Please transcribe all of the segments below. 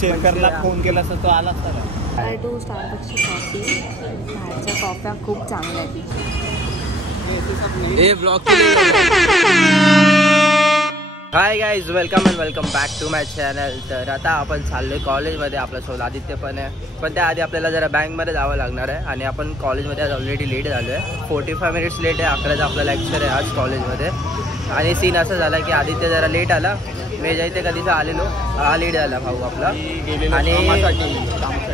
शेखरला phone केला तर तो आला असता. आय डू स्टारबक्सची कॉफी. बाहेरच्या कॉफ्या खूप चांगल्या आहेत. Hi guys, welcome and welcome back to my channel. तर आता आपण चाललोय कॉलेजमध्ये. आपल्यासोबत आदित्य पण आहे, पण त्याआधी आपल्याला जरा बँकमध्ये जावं लागणार आहे. आणि आपण कॉलेजमध्ये आज ऑलरेडी लेट झालो आहे. 45 मिनिट्स लेट आहे. 11चा आपला लेक्चर आहे आज कॉलेजमध्ये. आणि सीन असं झाला की आदित्य जरा लेट आला. मी ज्या इथे कधीचा आलेलो, हा लेट झाला भाऊ आपला. आणि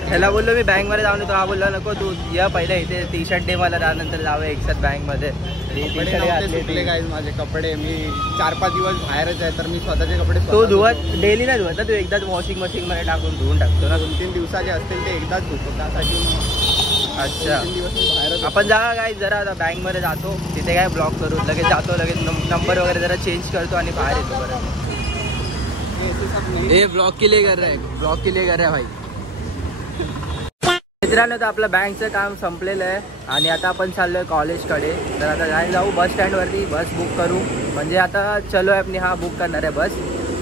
ह्याला बोललो मी बँकमध्ये जाऊन येतो. हा बोलला नको तू या पहिल्या इथे टी शर्ट दे मला, त्यानंतर जावे एकसाथ बँकमध्ये. माझे कपडे मी 4-5 दिवस बाहेरच आहे, तर मी स्वतःचे कपडे तो धुवत डेली नाही धुवत ना, तू एकदाच वॉशिंग मशीन मध्ये टाकून धुवून टाकतो ना. 2-3 दिवसाचे असतील ते एकदाच धुतो, त्यासाठी. अच्छा, आपण जा काय जरा आता बँकमध्ये जातो, तिथे काय ब्लॉक करू, लगेच जातो, लगेच नंबर वगैरे जरा चेंज करतो आणि बाहेर येतो. बरं ब्लॉक के लिए कर रहा है, ब्लॉक के लिए कर रहा है भाई. मित्रांनो, तर आपलं बँकचं काम संपलेलं आहे आणि आता आपण चाललोय कॉलेजकडे. तर आता काय जाऊ बस स्टँडवरती, बस बुक करू. म्हणजे आता चलो ॲपनी हा बुक करणार आहे बस.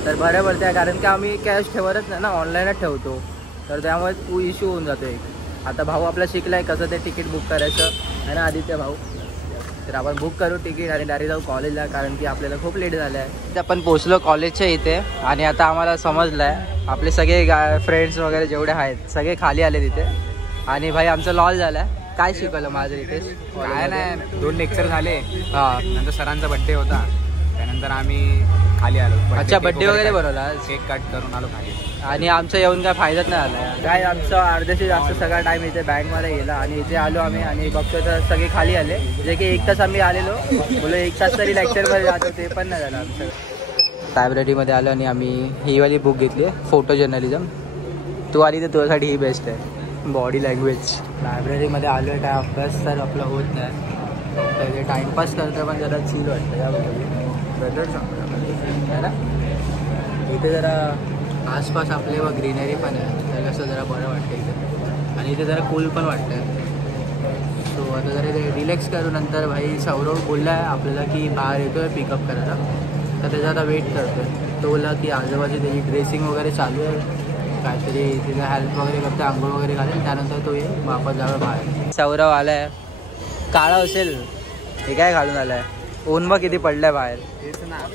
तर बरं पडतं आहे, कारण की आम्ही कॅश ठेवतच नाही ना, ऑनलाईनच ठेवतो. तर त्यामुळे तू इश्यू होऊन जातो एक. आता भाऊ आपला शिकला आहे कसं ते तिकीट बुक करायचं आहे ना आदित्य भाऊ. तर आपण बुक करू तिकीट आणि डायरेक्ट जाऊ कॉलेजला, कारण की आपल्याला खूप लेट झालं आहे. आपण पोचलो कॉलेजच्या इथे आणि आता आम्हाला समजलं आहे आपले सगळे फ्रेंड्स वगैरे जेवढे आहेत सगळे खाली आले तिथे. आणि भाई आमचं लॉल झालं आहे. काय शिकवलं माझं इथे? काय नाही, 2 लेक्चर झाले. हां, नंतर सरांचा बड्डे होता, त्यानंतर आम्ही खाली आलो. अच्छा, बड्डे वगैरे बनवला, केक कट करून आलो खाली. आणि आमचा येऊन काय फायदाच नाही आला. काय आमचा अर्ध्याशी जास्त सगळा टाईम इथे बँकमध्ये गेला आणि इथे आलो आम्ही आणि बघतो तर सगळे खाली आले. जे की 1 तास आम्ही आलेलो, बोलो 1 तास तरी लेक्चरमध्ये जातो, ते पण नाही झालं आमचं. लायब्ररीमध्ये आलो आणि आम्ही ही वाली बुक घेतली आहे, फोटो जर्नलिझम. तू आली तर तुझ्यासाठी ही बेस्ट आहे, बॉडी लँग्वेज. लायब्ररीमध्ये आलो आहे, काय अभ्यास तर आपला होत नाही, तर टाईमपास करतं पण जरा चिल वाटतं. याबद्दल चांगलं ना, इथे जरा आसपास आपले व ग्रीनरी पण आहे, तर कसं जरा बरं वाटतं इथे. आणि इथे जरा कूल पण वाटतं. सो आता जरा रिलॅक्स करू. नंतर भाई सौरव बोलला आहे आपल्याला की बाहेर येतो आहे पिकअप करायला, तर त्याचा आता वेट करतो आहे. तो बोलला की आजूबाजू त्याची ड्रेसिंग वगैरे चालू आहे, काहीतरी तिला हेल्प वगैरे करते, आंघोळ वगैरे घालेल, त्यानंतर तो येईल वापस जावं बाहेर. सौरव आला आहे, काळा असेल हे काय घालून आला आहे. ऊन बघ किती पडलाय बाहेर.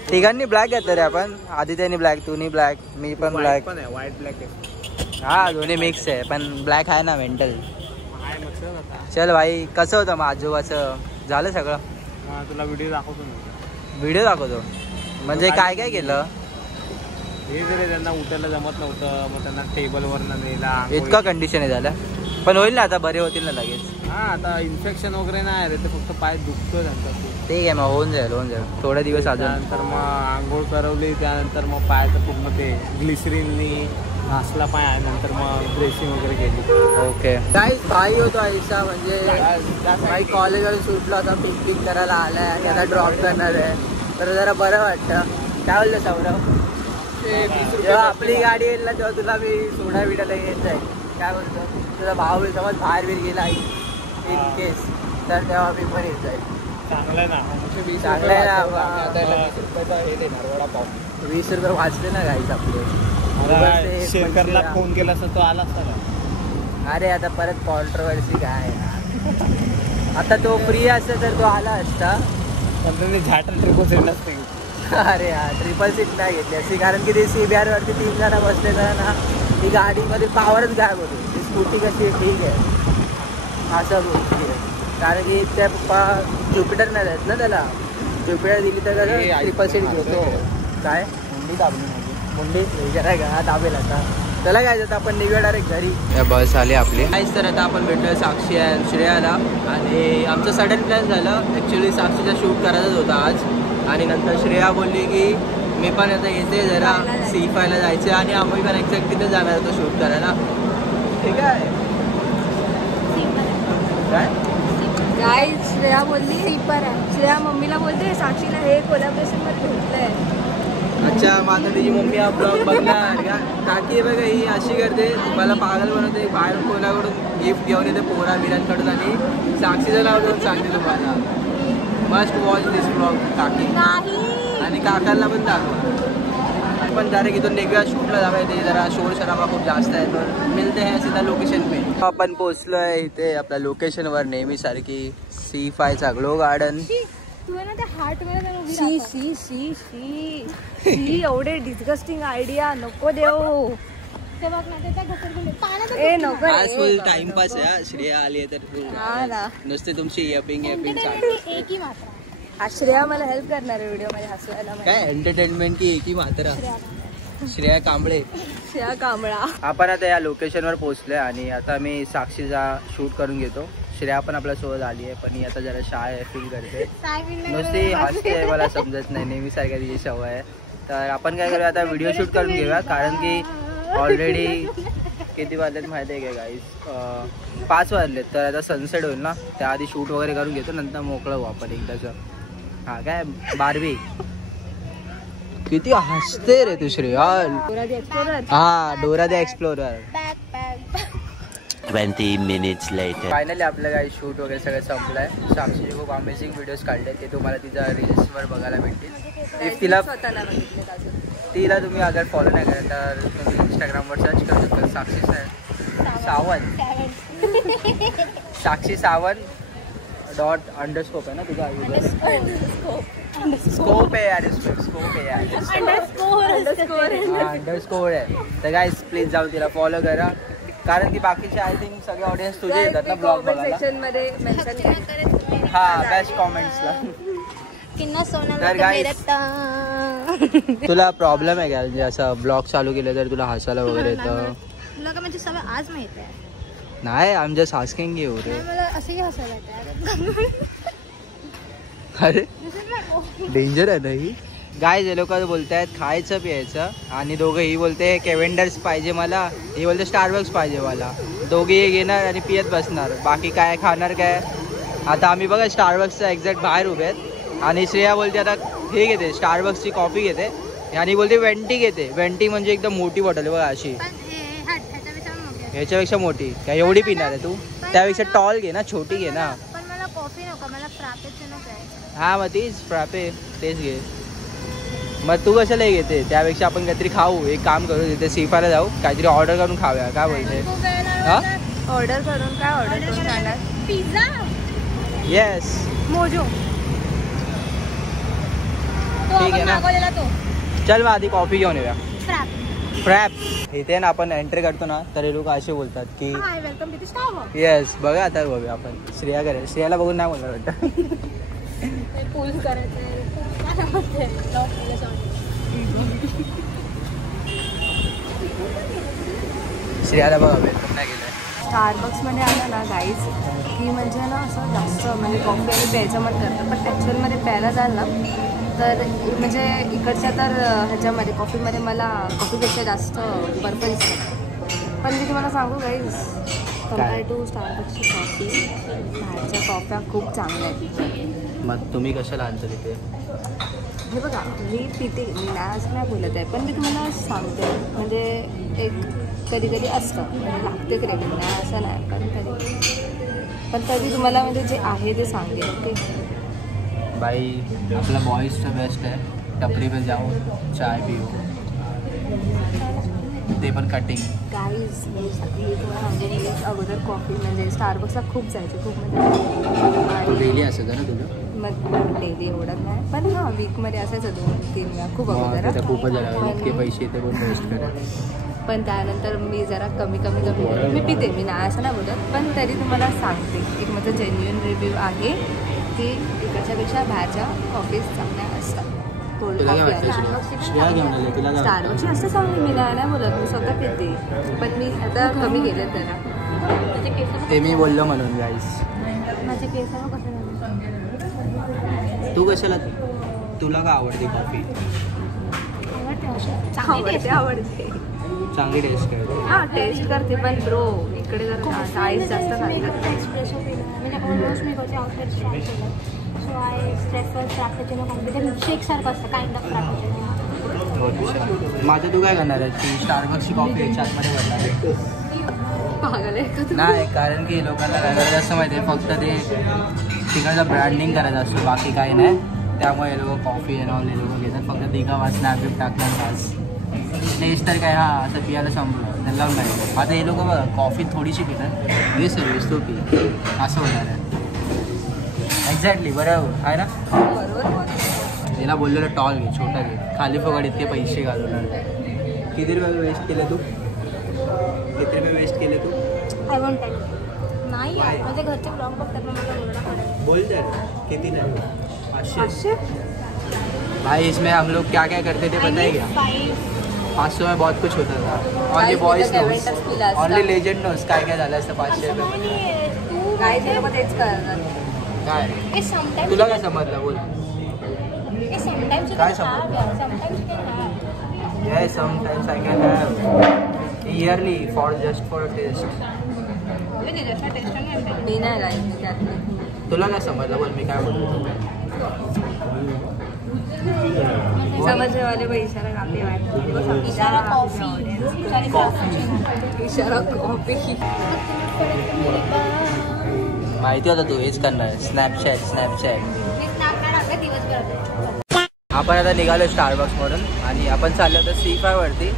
तिघांनी ब्लॅक घेतलं रे आपण, आदित्यनी ब्लॅक, तूनी ब्लॅक, मी पण ब्लॅक. व्हाईट ब्लॅक आहे. हा, दोन्ही मिक्स आहे, पण ब्लॅक आहे ना मेंटल. चल भाई, कसं होतं मग आजोबाचं? झालं सगळं? तुला व्हिडिओ दाखवतो. व्हिडिओ दाखवतो म्हणजे काय काय केलं? हे जरी त्यांना उठायला जमत नव्हतं, मग त्यांना टेबलवर नेला. इतका कंडिशन आहे झालं, पण होईल ना आता, बरे होतील ना लगेच. हा, आता इन्फेक्शन वगैरे नाही रे, ते फक्त पाय दुखतो त्यांचा. ठीक आहे, मग होऊन जाईल थोडे दिवस अजून. त्यानंतर मग आंघोळ करवली, त्यानंतर मग पायाचं पूर्ण ते ग्लिसरीननी घासला पाय आहे, नंतर मग ड्रेसिंग वगैरे केली. ओके, काहीच भाई होतो ऐसा, म्हणजे भाई कॉलेजवर सुटलो आता, पिकनिक करायला आलाय, त्याला ड्रॉप करणार आहे, तर जरा बरं वाटतं. काय बोललं सौरव? जेव्हा आपली गाडी येईल ना तेव्हा तुला मी सोडा बिडायला येत जाईल. काय बोलतो, तुझा भाऊ समज बाहेर बीर गेला इन केस, तर तेव्हा मी पण येत जाईल. चांगलं आहे ना, चांगलं आहे ना. 20 रुपये वाचले ना गाईच आपले. शेखरला फोन केला तर तो आला असता. अरे आता परत कॉन्ट्रोवर्सी काय, आता तो फ्री असता तर तो आला असता, पण त्यांनी झाटर ट्रिपल नसते. अरे हा, 3 सीट नाही घेतली असती, कारण की ते CBR वरती 3 जण बसले तर ना, ती गाडीमध्ये पावरच गायब होती. ती स्कूटी कशी ठीक आहे असं गोष्टी आहे, कारण की त्या पप्पा ज्युपिटर नाही आहेत ना, त्याला ज्युपिटर दिली तर कसं 3 सीट घेतो. काय मुंडी दाबली, मुंडी विचाराय का दाबेल आता. त्याला काय जातं, आपण निघूया डायरेक्ट घरी. बस आली आपली. काहीच तर आता आपण भेटलो साक्षी आहे, श्रेयाला. आणि आमचं सडन प्लॅन झालं, ॲक्च्युली साक्षीचा शूट करायचाच होता आज. आणि नंतर श्रेया बोलली की मी पण आता येते जरा C5 ला जायचं, आणि आम्ही पण एक्झॅक्ट तिथे जाणार होतो शूट करायला. ठीक आहे काय श्रेया बोलली स्लीपर आहे. श्रेया मम्मीला बोलते साक्षीला हे कोलॅबरेशन मध्ये भेटलंय. अच्छा, माझं तिची मम्मी हा ब्लॉग बघणार का? काकी बघा ही अशी करते, मला पागल बनवते, बाहेर कोणाकडून गिफ्ट घेऊन येते पोरा बिरांकडून, आणि साक्षीचं नाव घेऊन सांगते तुम्हाला. मस्ट वॉच दिस ब्लॉग काकी. नाही, आणि आणि काकांना पण दाखवा. आपण जरा इथून निघूया शूटला जाऊया. ते जरा शोर शराबा खूप जास्त आहे. तर मिळते आहे सीधा लोकेशन पे. आपण पोहोचलो आहे इथे आपल्या लोकेशनवर नेहमीसारखी C5चा ग्लो गार्डन. एवढे डिस्गस्टिंग आयडिया नको देऊ. ए नको आज फुल टाइमपास आहे. श्रेया आली आहे तर नुसते तुमची यपिंग श्रेया मला हेल्प करणार आहे व्हिडिओ मध्ये हसवायला. काय एंटरटेनमेंट की एक ही मात्र. श्रेया कांबळे. श्रेया कांबळा. आपण आता या लोकेशनवर पोहोचलोय आणि आता मी साक्षीचा शूट करून घेतो. श्रेया पण आपल्या सोबत आली आहे पण ही आता जरा शाय फील करते. नुसती हसते मला समजत नाही. नेहमी सारख्या तिची सवय आहे. तर आपण काय करूया आता व्हिडिओ शूट करून घेऊया. कारण की ऑलरेडी किती वाजलेत माहिती आहे का गाईज? 5 वाजलेत. तर आता सनसेट होईल ना त्याआधी शूट वगैरे करून घेतो. नंतर मोकळं होऊ आपण एकदाच. हा काय बारबी किती हसते रे दुसरी. हा Dora the explorer. 20 minutes later. Finally आपलं काही शूट वगैरे सगळं संपलंय. साक्षीचे खूप अमेझिंग व्हिडिओज काढले ते तुम्हाला तिच्या रील्सवर बघायला भेटतील. इफ तिला तुम्ही अगर फॉलो नाही करा तर तुम्ही इंस्टाग्रामवर सर्च करू शकता. साक्षी सावंत. साक्षी सावंत ._ आहे ना तुझा? स्कोप आहे यार. स्कोप आहे यार. अंडरस्कोर आहे. तर गाईज प्लीज जाऊ तिला फॉलो करा. कारण की बाकीचे आय थिंक सगळे ऑडियन्स तुझे येतात ना ब्लॉग बघायला. हा बेस्ट कॉमेंट्सला. तर गाईज तुला प्रॉब्लेम आहे का म्हणजे असं ब्लॉग चालू केलं तर तुला हसायला वगैरे येतं? तुला म्हणजे सगळं आज माहित आहे. नाही I am just asking you रे. मला असंही हसायला येतं. अरे डेंजर आहे ना ही. गाय जे लोक बोलतायत खायचं प्यायचं आणि दोघं ही बोलते केव्हेंडर्स पाहिजे मला. ही बोलते स्टारबक्स पाहिजे मला. दोघे घेणार आणि पियत बसणार. बाकी काय खाणार काय? आता आम्ही बघा स्टारबक्सच्या एक्झॅक्ट बाहेर उभे आहेत आणि श्रेया बोलते आता हे घेते स्टारबक्सची कॉफी घेते आणि बोलते वेंटी घेते. वेंटी म्हणजे एकदम मोठी बॉटल आहे बघा अशी. ह्याच्यापेक्षा मोठी काय एवढी पिणार आहे तू? त्यापेक्षा टॉल घे ना छोटी घे ना. पण मला कॉफी नको मला फ्रापेचिनो प्यायचं. हा मग तीच फ्रापे तेच घे. मग तू कशाला घेते? त्यापेक्षा आपण काहीतरी खाऊ. एक काम करू तिथे C5ला जाऊ काहीतरी ऑर्डर करून खाऊया. काय बोलते? हा ऑर्डर करून काय ऑर्डर करून खाणार? पिझ्झा. Yes mojo. ठीक आहे ना. चल मग आधी कॉफी घेऊन येऊया. फ्रॅप. इथे ना आपण एंट्री करतो ना तर हे लोक असे बोलतात की वेलकम टू स्टारबक्स. येस बघा आता बघूया आपण श्रेया करेल. श्रेयाला बघून नाही बोलणार वाटतं. पूल करायचं. श्रेयाला बघा वेलकम नाही केलं. स्टारबक्समध्ये आलं ना गाईज की म्हणजे ना असं जास्त म्हणजे कॉफी आणि प्यायचं मन करतं. पण ॲक्च्युअलमध्ये प्यायला जाल ना तर म्हणजे इकडच्या तर ह्याच्यामध्ये कॉफीमध्ये मला कॉफीपेक्षा जास्त बर्फ दिसतं. पण मी तुम्हाला सांगू गाईज कम्पेअर टू स्टारबक्सची कॉफी बाहेरच्या कॉफ्या खूप चांगल्या आहेत. मग तुम्ही कशाला आणता तिथे? हे बघा मी पिते मी नाही असं नाही बोलत आहे पण मी तुम्हाला सांगते म्हणजे एक कधी कधी असतं म्हणजे लागते क्रेविंग नाही असं नाही पण तरी तुम्हाला म्हणजे जे आहे ते सांगेल. ओके भाई आपला बॉईजचं बेस्ट आहे. टपरी पे जाओ चाय पिओ ते पण कटिंग. गाईज मी सगळी तुम्हाला म्हणजे अगोदर कॉफी म्हणजे स्टारबक्सला खूप जायचे खूप म्हणजे डेली असायचं ना तुझं? मग डेली एवढं नाही पण हां वीकमध्ये असायचं 2-3 वेळा खूप अगोदर. खूपच झालं इतके पैसे ते पण वेस्ट करा. पण त्यानंतर मी जरा कमी मी पिते मी नाही असं नाही बोलत पण तरी तुम्हाला सांगते एक माझं जेन्युइन रिव्ह्यू आहे की इकडच्यापेक्षा बाहेरच्या कॉफीज चांगल्या असतात. कोल्ड कॉफी आहे स्टारबक्सची असं चांगली मी नाही बोलत मी स्वतः पिते पण मी आता कमी केले त्याला. ते मी बोललो म्हणून गाईस. माझ्या केसाला कसं तू कशाला तुला का आवडते कॉफी? आवडते चांगली टेस्ट करते. हां टेस्ट करते पण ब्रो इकडे जर आईस जास्त घालतात. म्हणजे ऑलमोस्ट मी करते आउटलेट स्टार्ट केलं सो आय प्रेफर फ्रॅपेचिनो कॉम्पिटिशन शेक सारखं असतं काइंड ऑफ फ्रॅपेचिनो. माझं तू काय करणार आहे? ती स्टारबक्सची कॉफी याच्या आतमध्ये भरणार आहे? पागल आहे नाही कारण की लोकांना काय करायचं असं माहिती आहे फक्त ते तिकडचं ब्रँडिंग करायचं असतं बाकी काही नाही. त्यामुळे हे लोक कॉफी अँड ऑल हे लोक घेतात. फक्त दिखावा स्नॅप बिप टाकतात बस. टेस्ट तर काय हां असं पियाला संपलं त्यांना नाही. आता हे लोक बघा कॉफी थोडीशी पितात, ही सर्विस तो पी असं होणार आहे. एक्झॅक्टली बरोबर आहे ना. तिला बोललेलं टॉल घे, छोटा घे, खाली फुकट इतके पैसे घालवणार. किती रुपये वेस्ट केले तू? किती रुपये वेस्ट केले तू? I want tail. नाही माझ्या घरचे ब्लॉग बघतात ना, मला बोलणं पडेल. बोल दे किती नाही. 500 भाई. इसमें हम लोग क्या क्या करते थे पता है क्या? 500 में बहुत कुछ होता था. Only boys knows, only legend knows काय काय झालं असतं 500 रुपये. काय तुला काय समजलं बोल. काय समजलं? Yes, sometimes I can have yearly for just for a taste. मी नाही गाईस. तुला काय समजलं बोल, मी काय बोलतो. समझने वाले को इशारा काफी इशारा कॉफी. इशारा कॉफी. माहिती होतं तू हेच करणार. स्नॅपचॅट मी स्नॅप नाही टाकलं दिवसभर. आपण आता निघालो स्टारबक्समधून आणि आपण चाललो होतो C5 वरती.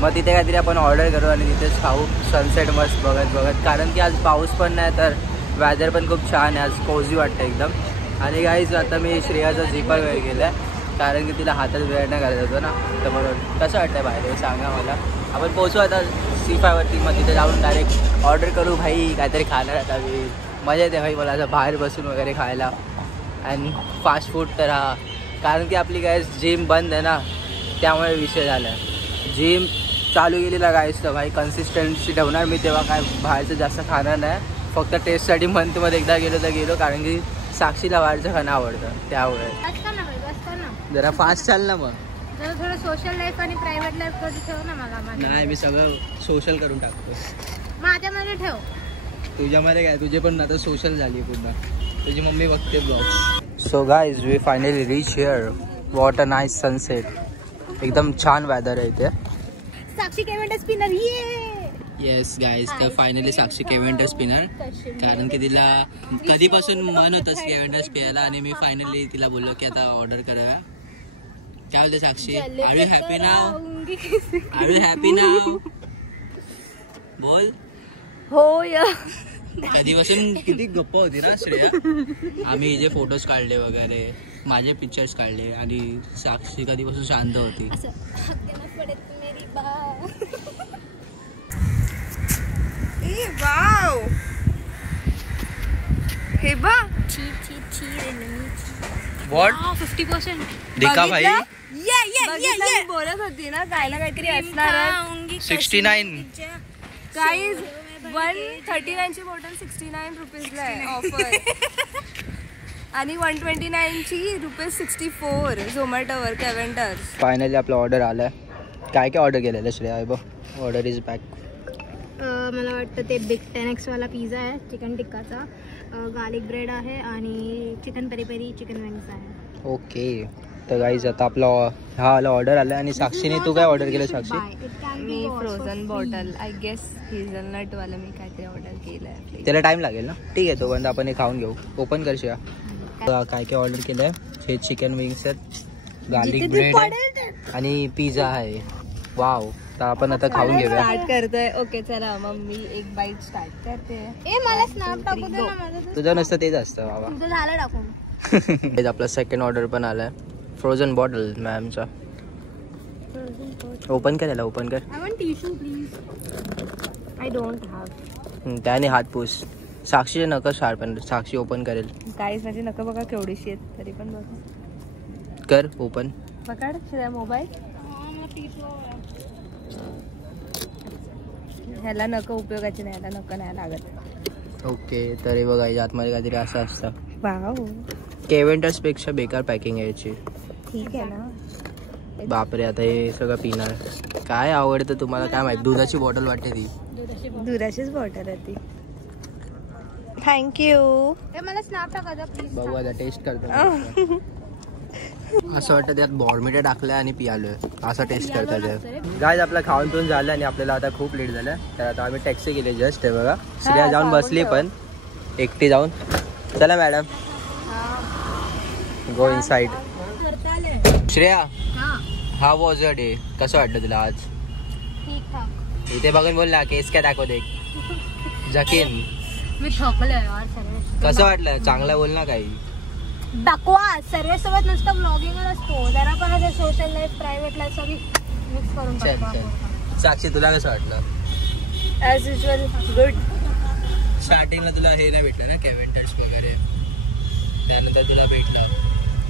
मग तिथे काहीतरी आपण ऑर्डर करू आणि तिथेच खाऊ सनसेट मस्त बघत बघत. कारण की आज पाऊस पण नाही तर वेदर पण खूप छान आहे. आज कोझी वाटतं एकदम. आणि गाईज आता मी श्रेयाचा झिपर वेळ केला आहे कारण की तिला हातात वेळ नाही घालत होतो ना. तर म्हणून कसं वाटतं बाहेर सांगा मला. आपण पोहोचू आता C5 वरती. मग तिथे जाऊन डायरेक्ट ऑर्डर करू भाई काहीतरी खाणार. आता मी मजा येते भाई मला असं बाहेर बसून वगैरे खायला. आणि फास्ट फूड तर हा कारण की आपली गाईज जिम बंद आहे ना त्यामुळे विषय झाला आहे. जिम चालू केलेला गाईज तर भाई कन्सिस्टन्सी ठेवणार मी. तेव्हा काय बाहेरचं जास्त खाणार नाही. फक्त टेस्टसाठी मंथमध्ये एकदा गेलो तर गेलो कारण की साक्षीला बाहेरचं खाणं आवडतं त्यामुळे. जरा फास्ट चाल ना. मग थोडं सोशल लाईफ आणि प्रायव्हेट लाईफ कधी ठेव ना मला. नाही मी सगळं सोशल करून टाकतो. माझ्यामध्ये ठेव. तुझ्यामध्ये काय तुझे पण आता सोशल झाली पूर्ण. तुझी मम्मी बघते blogs. So guys we finally reach here. What a nice sunset. एकदम छान वेदर आहे इथे. Sakshi Keventer spinner yes guys तर फायनली साक्षी केव्हेंटर स्पिनर. कारण की तिला कधीपासून मन होतं केव्हेंटर प्यायला आणि मी फायनली तिला बोललो की आता ऑर्डर कराव्या. काय बोलते Sakshi? Are you happy now? Are you happy now? बोल. हो या. कधीपासून किती गप्पा होती ना श्रेया. आम्ही जे फोटोज काढले वगैरे माझे पिक्चर्स काढले आणि साक्षी कधीपासून शांत होती. वाव हे बा. व्हॉट 50%. दिखा भाई. मी बोलत होती ना काय ना काहीतरी असणार. 69 गाईज 139 ची बॉटल 69 रुपीजला आहे ऑफर. आणि 129ची ₹64 झोमॅटोवर केव्हेंटर. फायनली आपला ऑर्डर आलाय. काय काय ऑर्डर केलेलं श्रेया? बघ ऑर्डर इज बॅक. मला वाटतं ते बिग 10X वाला पिझ्झा आहे चिकन टिक्काचा. गार्लिक ब्रेड आहे आणि chicken peri peri chicken wings आहे. ओके तर गाईज आता आपला हा आला ऑर्डर आला. आणि साक्षीने तू काय ऑर्डर केलं साक्षी? मी frozen bottle I guess hazelnut वाला मी काहीतरी ऑर्डर केलंय. त्याला टाइम लागेल ना. ठीक आहे तोपर्यंत आपण हे खाऊन घेऊ. ओपन कर श्रेया. काय काय ऑर्डर केलंय? हे चिकन विंग्स आहेत, गार्लिक ब्रेड आणि पिझ्झा आहे. वाव. तर आपण आता खाऊन घेऊया. स्टार्ट करतोय. ओके चला मग मी एक बाईट स्टार्ट करते. मला स्नॅप टाकू दे ना माझं. तुझं नसतं तेच असतं बाबा. तुझं झालं टाकून. आपला सेकंड ऑर्डर पण आलाय. फ्रोझन बॉटल मॅमचा. ओपन करायला ओपन कर. I want tissue please. I don't have. त्याने हात पुस. साक्षीचे नका शार्प. साक्षी ओपन करेल. गाईज माझी नका बघा केवढीशी आहेत तरी पण बघा. कर ओपन. पकड श्रेया मोबाईल. ह्याला नका उपयोगाची नाही. ह्याला नका नाही लागत. ओके तर हे बघा आतमध्ये काहीतरी असं असतं. वाव. केव्हेंटर्स पेक्षा बेकार पॅकिंग आहे याची. ठीक आहे ना. बापरे आता हे सगळं पिणार. काय आवडतं तुम्हाला काय माहिती? दुधाची बॉटल वाटते ती. दुधाचीच बॉटल आहे ती. थँक्यू. मला स्नॅप टाका प्लीज. बघू आता टेस्ट करतो. असं वाटतं त्यात बॉर्मिटा टाकलंय आणि पियालोय असं टेस्ट करतात ते. गाईज आपलं खाऊन पिऊन झालं आणि आपल्याला आता खूप लेट झालं. तर आता आम्ही टॅक्सी केली जस्ट. हे बघा श्रेया जाऊन बसली पण एकटी जाऊन. चला मॅडम गो इनसाइड. श्रेया, हा हा वॉज अ डे. कसं वाटलं तुला आज? ठीक ठाक. इथे बघून बोल ना, केस काय दाखव दे. जकीन, मी थकले यार सर्व. कसं वाटलं? चांगलं बोल ना काही. बकवास. सर्वेसोबत नुसतं ब्लॉगिंगवर असतो, जरा पण असं सोशल लाईफ प्रायव्हेट लाईफ सगळी मिक्स करून चल टाकतो चल. आपण. साक्षी, तुला कसं वाटलं? As usual good. स्टार्टिंगला तुला हे नाही भेटलं ना, कॅव्हेंटर्स वगैरे, त्यानंतर तुला भेटलं,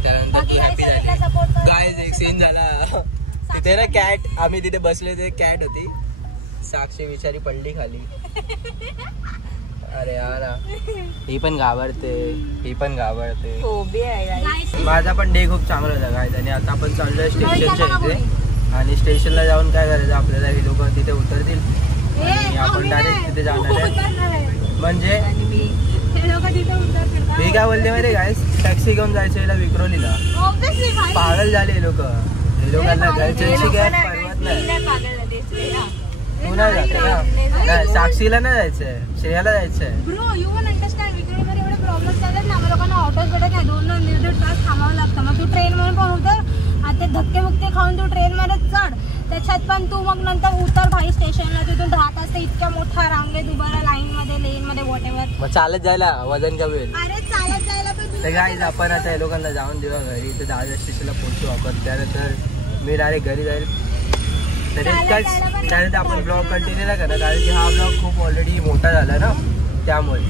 त्यानंतर बाकी तू काही हॅपी सर्वेला झाली. support करतो. काय एक सीन झाला तिथे ना, कॅट, आम्ही तिथे बसले, ते कॅट होती, साक्षी बिचारी पडली खाली. अरे यार, ही पण घाबरते, ही पण घाबरते. फोबिया आहे guys. Guys, माझा पण डे खूप चांगला होता काय. आणि आता आपण चाललोय स्टेशनच्या नका इथे, आणि स्टेशनला जाऊन काय करायचं आपल्याला, हे लोक तिथे उतरतील हे आणि आपण आम्ही डायरेक्ट नाही. तिथे जाणार आहे. उतरणार आहे. म्हणजे हे लोकं तिथे उतरतील का? मी काय बोलते माहिती काय, टॅक्सी घेऊन जायचं याला विक्रोलीला. Obviously भाई. पागल झाले हे लोक. हे लोकांना घरच्यांची काय परवत नाही. तू नाही जाते ना? नाही, साक्षीला नाही जायचंय, श्रेयाला जायचंय. Bro you won't understand. विक्रोलीमध्ये एवढे प्रॉब्लेम्स झालेत ना, आम्हाला लोकांना ऑटोच भेटत नाही. 2-2 तास थांबावं लागतं. मग तू ट्रेन म्हणून पण उतर, आता ते धक्के बुक्के खाऊन तू ट्रेनमध्ये चढ, त्याच्यात पण तू मग नंतर उतर भाई स्टेशनला. तिथून 10 तास ते इतक्या मोठा रांगेत उभा राहा, लाईनमध्ये, लेनमध्ये, वॉट एव्हर. मग चालत जायला वजन कमी होईल. अरे चालत जायला पण तर गाईज, आपण आता हे लोकांना जाऊन देऊ घरी. तर 10 स्टेशनला पोहोचू आपण. त्यानंतर मी डायरेक्ट घरी जाईल. तर इतकाच. त्यानंतर आपण ब्लॉग कंटिन्यू नाही करणार, कारण की हा ब्लॉग खूप ऑलरेडी मोठा झाला ना, त्यामुळे.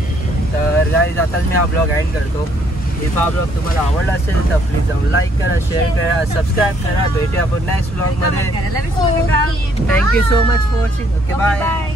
तर गाईज, आताच मी हा ब्लॉग एंड करतो. इफ हा ब्लॉग तुम्हाला आवडला असेल तर प्लीज जाऊन लाईक करा, शेअर करा, सबस्क्राईब करा. भेटूया आपण नेक्स्ट ब्लॉगमध्ये. Okay. Thank you so much for watching. Okay, bye. Bye.